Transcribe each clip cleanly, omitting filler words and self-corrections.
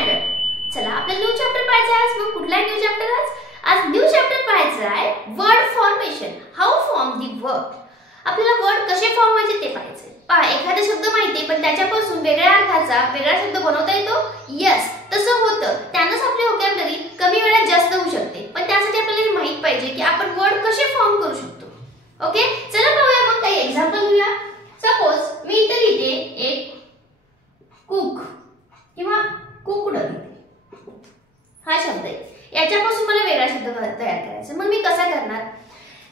Standard. चला आपला new chapter पाहायचा आहे आज. मग कुठला न्यू चॅप्टर आज न्यू चॅप्टर पाहायचा आहे word formation. How form the word. आपल्याला वर्ड कसे फॉर्म व्हायचे ते पाहायचे. पहा एखादा शब्द माहिती पण त्याच्यापासून वेगळ्या अर्थाचा वेगळा शब्द बनवता येतो. यस तसं होतं. त्यानंच आपली व्होकॅब्युलरी कमी वेळात जास्त होऊ शकते. पण त्यासाठी आपल्याला हे माहित पाहिजे की आपण वर्ड कसे फॉर्म करू शकतो. ओके चला पाहूया मग काही एक्झाम्पल घेऊया. सपोज मी इथे लिहिते एक कुक किंवा कुकड हा शब्द आहे. याच्यापासून मला वेगळा शब्द तयार करायचा. मग मी कसा करणार.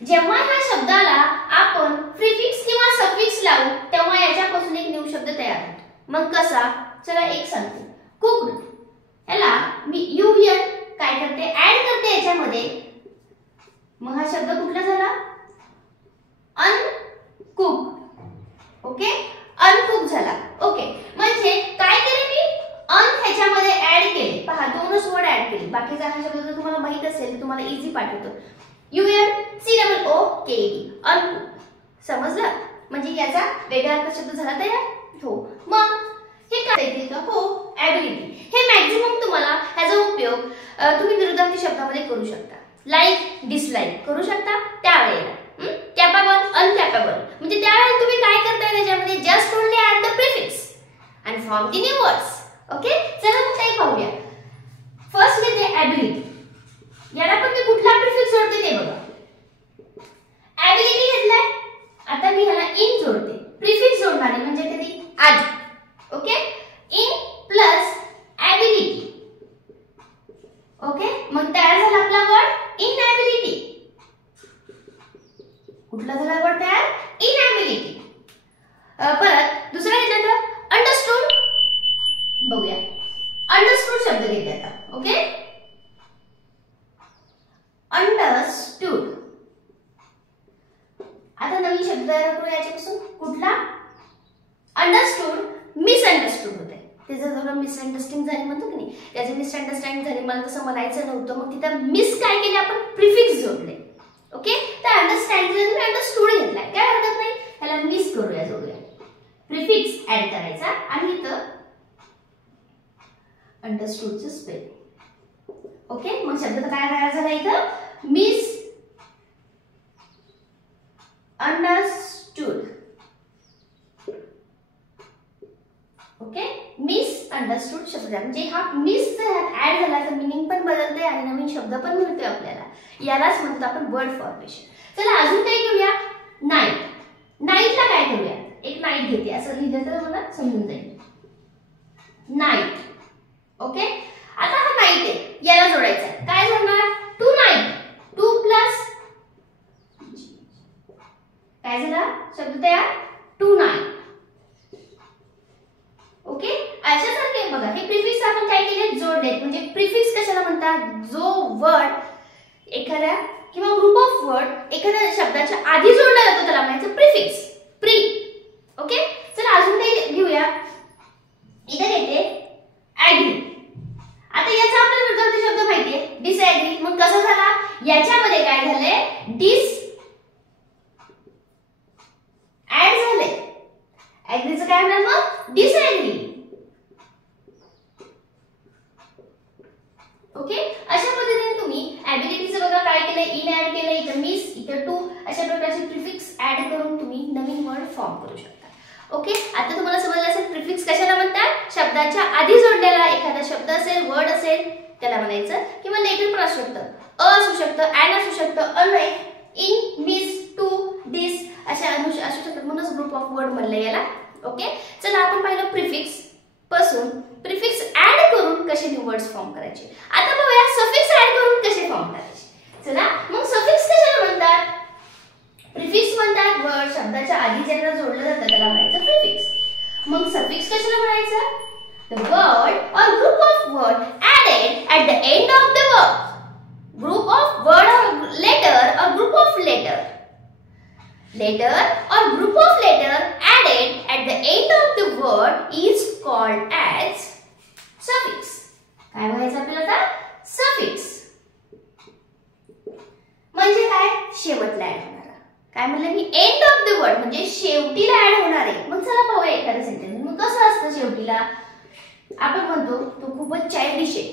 जेव्हा ह्या शब्दाला आपण प्रिफिक्स किंवा सफिक्स लावू तेव्हा याच्यापासून एक न्यू शब्द तयार होतो. मग कसा चला एक सांगते. कुक्ड याला मी युएन काय करते ऍड करते याच्यामध्ये. मग हा शब्द कुठला झाला अनकुक. ओके अनकुक झाला. ओके म्हणजे काय केले मी अन ह्याच्यामध्ये ऍड केले. पहा दोनच वर्ड ऍड केले. बाकीचा हा शब्द जर तुम्हाला माहित असेल तर तुम्हाला इझी पाठवतो. UNCOOKED अनकुक. समजलं. म्हणजे याचा वेगळा अर्थ शब्द झाला तयार. हो मग हे काय येते का हो ॲबिलिटी. हे मॅक्झिमम तुम्हाला ह्याचा उपयोग तुम्ही विरुद्धार्थी शब्दामध्ये करू शकता. लाईक डिसलाईक करू शकता त्यावेळेला. कॅपेबल अनकॅपेबल म्हणजे त्यावेळेला तुम्ही काय करताय त्याच्यामध्ये just only add the prefix and form the new words. Okay चला मग काही पाहूया. फर्स्ट येते ॲबिलिटी. याला पण मी कुठला प्रिफिक्स जोडते ते बघा. ॲबिलिटी घेतलाय. आता मी ह्याला इन जोडते. प्रिफिक्स जोडणार आहे म्हणजे कधी आधी. Okay in plus ability. Okay मग तयार झाला आपला वर्ड इनॲबिलिटी. कुठला झाला वर्ड तयार इनॲबिलिटी. परत दुसरा घेतला तर अंडरस्टूड. बघूया अंडरस्टूड शब्द घेतला आता. Okay understood. आता नवीन शब्द तयार करू याच्यापासून. कुठला अंडरस्टूड मिसअंडरस्टूड होते. त्याचं थोडं मिसअंडरस्टँडिंग झाली म्हणतो की नाही. त्याचं मिसअंडरस्टँडिंग झाली मला तसं म्हणायचं नव्हतं. मग तिथं मिस काय केले आपण प्रिफिक्स जोडले. ओके तर अंडरस्टँडिंग मी अंडरस्टूड घेतलाय. काय हरकत नाही ह्याला मिस करूया जोडूया. प्रिफिक्स ऍड करायचा आणि इथं अंडरस्टूडचं स्पेलिंग. ओके मग शब्द काय तयार झाला इथं miss understood. Okay miss understood शब्द म्हणजे हा मिस ऍड झाला तर मीनिंग पण बदलते आणि नवीन शब्द पण मिळतोय आपल्याला. यालाच म्हणतो आपण वर्ड फॉर्मेशन. चला अजून काही घेऊया. नाईट. नाईटला काय करूया. एक नाईट घेते असं लिहिलं तर मला समजून जाईल. नाईट. ओके आता हा नाईट आहे याला जोडायचा आहे. काय जोडणार टू नाईट. टू प्लस काय झाला शब्द तयार टू नाईट. ओके अशासारखे बघा हे प्रिफिक्स आपण काय केले जोडले. म्हणजे प्रिफिक्स कशाला म्हणतात जो वर्ड एखाद्या किंवा ग्रुप ऑफ वर्ड एखाद्या शब्दाच्या आधी जोडला जातो त्याला म्हणायचं प्रिफिक्स प्री. ओके चला अजून काही घेऊया. इथे येते ऍग्री. आता याचा आपल्याला विरुद्धार्थी शब्द माहितीये डिसऍग्री. मग कसं झाला याच्यामध्ये काय झाले डिस ऍड झाले. ऍग्रीचं काय होणार मग डिसऍग्री. ओके अशा पद्धतीने तुम्ही ॲबिलिटीचं बघा काय केलं इन ऍड केलं. इथं मिस इथं टू अशा प्रकारचे प्रिफिक्स ऍड करून तुम्ही नवीन वर्ड फॉर्म करू शकता. ओके आता तुम्हाला समजलं असेल प्रिफिक्स कशाला म्हणतात. शब्दाच्या आधी जोडलेला एखादा शब्द असेल वर्ड असेल त्याला म्हणायचं. किंवा लेटर पण असू शकतं. असू शकतं ऍन असू शकतं अनय इन मिस टू डिस अशा असू शकतात. म्हणूनच ग्रुप ऑफ वर्ड म्हणलं याला. ओके चला आपण पाहिलं प्रिफिक्स पासून प्रिफिक्स ऍड करून कसे न्यू वर्ड्स फॉर्म करायचे. आता बघूया सफिक्स ऍड करून कसे फॉर्म करायचे. चला मग सफिक्स कशाला म्हणतात. प्रिफिक्स म्हणतात वर्ड शब्दाच्या आधी ज्याला जोडलं जातं त्याला म्हणायचं प्रिफिक्स. मग सफिक्स कशाला म्हणायचं the word or group of word added at the end of the word. Group of word or letter or group of letter. Letter or group of letter added at the end of the word is called as suffix. काय म्हणायचं आपल्याला आता suffix. म्हणजे काय शेवटला add होणार. काय म्हणलं me and of the word म्हणजे शेवटीला ऍड होणार आहे. मग चला पाहूया एखादं सेंटेन्स. मग कसं असतं शेवटीला आपण म्हणतो तो खूपच चाइल्डिश आहे.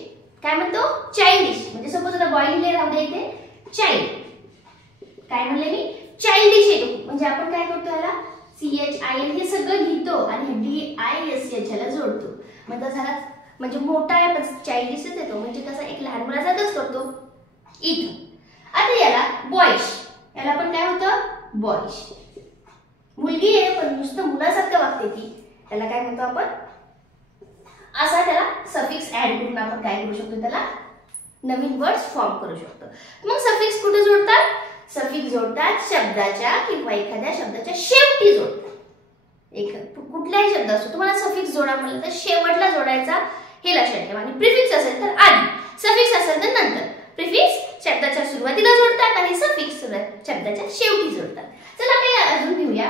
काय म्हणतो? चाइल्डिश. म्हणजे सपोज आता बॉय लिहिले राहू दे इथे चाइल्ड. काय म्हणले मी? चाइल्डिश आहे तो. म्हणजे आपण काय करतो याला CHIL हे सगळं लिहितो आणि DISH ला जोडतो. म्हणजे झाला म्हणजे मोठा आहे पण चाइल्डिशच येतो. म्हणजे कसं एक लहान मुलासारखंच करतो इथं. आता याला बॉयश, याला पण काय होतं? बॉयश. मुलगी आहे पण नुसतं मुलासारखं वागते ती, त्याला काय म्हणतो आपण? असा त्याला सफिक्स ऍड करून आपण काय करू शकतो? त्याला नवीन वर्ड्स फॉर्म करू शकतो. मग सफिक्स कुठे जोडतात? सफिक्स जोडतात शब्दाच्या किंवा एखाद्या शब्दाच्या शेवटी जोडतात. एक कुठलाही शब्द असतो तुम्हाला सफिक्स जोडा म्हटलं तर शेवटला जोडायचा हे लक्षात ठेवा. आणि प्रिफिक्स असेल तर आधी, सफिक्स असेल तर नंतर. प्रिफिक्स शब्दाच्या सुरुवातीला जोडतात आणि सफिक्स शब्दाच्या शेवटी जोडतात. चला काही अजून घेऊया.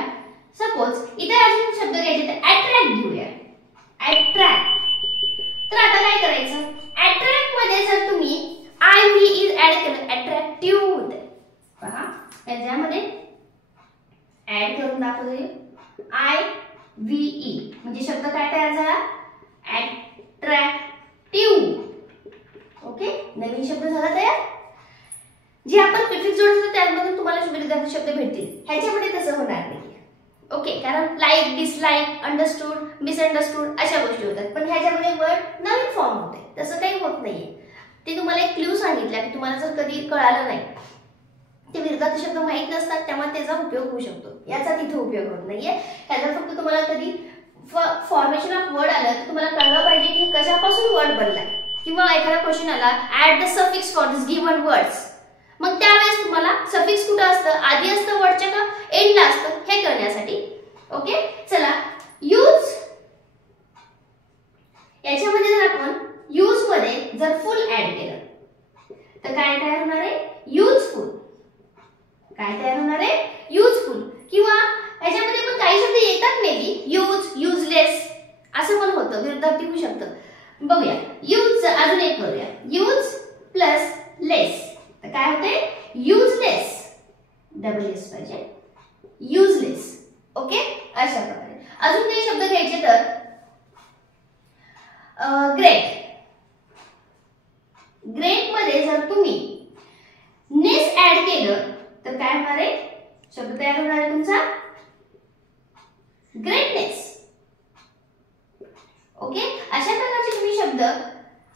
सपोज इथे अजून शब्द घ्यायचे तर अट्रॅक्ट घेऊया. अट्रॅक्ट. तर आता काय करायचं? अट्रॅक्ट मध्ये जर तुम्ही IVE ऍड केलं अट्रॅक्टिव्ह होते. पहा याच्यामध्ये ऍड करून दाखवते IVE म्हणजे शब्द काय तयार झाला? अट्रॅक्टिव्ह. ओके, नवीन शब्द झाला तयार. जे आपण प्रिफिक्स जोडतो त्यामधून तुम्हाला विरुद्धार्थी शब्द भेटतील. ह्याच्यामध्ये तसं होणार नाही. ओके, कारण लाईक, डिसलाईक, अंडरस्टूड, मिसअंडरस्टूड अशा गोष्टी होतात. पण ह्याच्यामध्ये वर्ड नवीन फॉर्म होते. तसं काही होत नाहीये. ते तुम्हाला एक क्लू सांगितला की तुम्हाला जर कधी कळालं नाही, ते विरुद्धार्थी शब्द माहित नसतात त्यामुळे त्याचा उपयोग होऊ शकतो. याचा तिथे उपयोग होत नाहीये. ह्याचा फक्त तुम्हाला कधी फॉर्मेशन ऑफ वर्ड आलं तर तुम्हाला कळलं पाहिजे की कशापासून वर्ड बनलाय. किंवा एखादा क्वेश्चन आला add the suffix for this given words, मग त्यावेळेस तुम्हाला सफिक्स कुठे असतं? आधी असतं वर्डच्या का एंडला असतं? हे कळण्यासाठी. ओके, चला यूज. याच्यामध्ये जर आपण यूज मध्ये जर फुल ऍड केलं तर काय तयार होणार आहे? युजफुल. काय तयार होणार आहे? युजफुल. किंवा याच्यामध्ये पण काही शब्द येतात मे बी यूज, युजलेस असं पण होतं, विरुद्धार्थी होऊ शकतं. बघूया यूज. अजून एक करूया. यूज प्लस लेस तर काय होते? युजलेस. डबल एस पाहिजे. युजलेस. ओके, अशा प्रकारे. अजून काही शब्द घ्यायचे तर ग्रेट. ग्रेट मध्ये जर तुम्ही नेस ऍड केलं तर काय होणार आहे? शब्द तयार होणार आहे तुमचा ग्रेटनेस. ओके, अशा प्रकारचे तुम्ही शब्द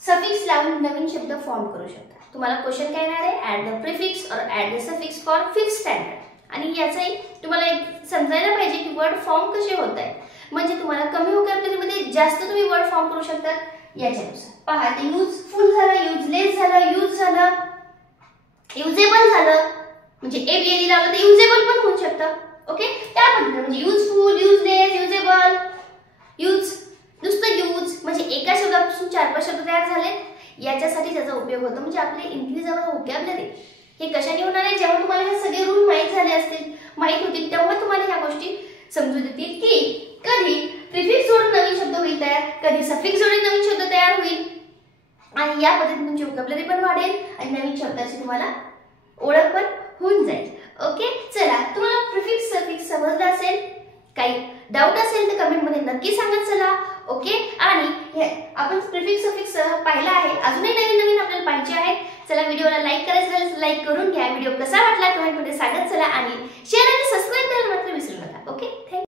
सफिक्स लावून नवीन शब्द फॉर्म करू शकता. तुम्हाला क्वेश्चन काय येणार आहे? Add the prefix or add the suffix for fifth standard. आणि याचाही तुम्हाला एक समजायला पाहिजे की वर्ड फॉर्म कसे होत आहेत. म्हणजे तुम्हाला कमी व्होकॅब्युलरी मध्ये जास्त तुम्ही वर्ड फॉर्म करू शकता याच्यानुसार. पहा, ते युजफुल झालं, युजलेस झालं, यूज झालं, युजेबल झालं. म्हणजे एबीएल लावलं तर युजेबल पण होऊ शकतं. ओके, त्या पद्धतीने म्हणजे युजफुल, युजलेस, युजेबल, यूज, नुसतं यूज म्हणजे एका शब्दापासून 4-5 शब्द तयार झाले. याच्यासाठी त्याचा उपयोग होतो. म्हणजे आपले इन्क्रीज अवर व्होकॅब्युलरी हे कशाने होणार आहे? जेव्हा तुम्हाला हे सगळे रूल माहित झाले असतील, माहित होतील, तेव्हा तुम्हाला ह्या गोष्टी समजून येतील की कधी प्रिफिक्स जोडून नवीन शब्द होईल तयार, कधी सफिक्स जोडून नवीन शब्द तयार होईल. आणि या पद्धतीने तुमची व्होकॅब्युलरी पण वाढेल आणि नवीन शब्दाची तुम्हाला ओळख पण होऊन जाईल. ओके, चला तुम्हाला प्रिफिक्स सफिक्स समजलं असेल. काही डाऊट असेल तर कमेंट मध्ये नक्की सांगत चला. ओके, आणि हे आपण प्रिफिक्स सफिक्स पाहिला आहे. अजूनही नवीन नवीन आपल्याला पाहिजे आहे. चला व्हिडिओला लाईक करायचं असेल तर लाईक करून घ्या. व्हिडिओ कसा वाटला कमेंट मध्ये सांगत चला आणि शेअर आणि सबस्क्राईब करायला मात्र विसरू नका. Okay, thank you.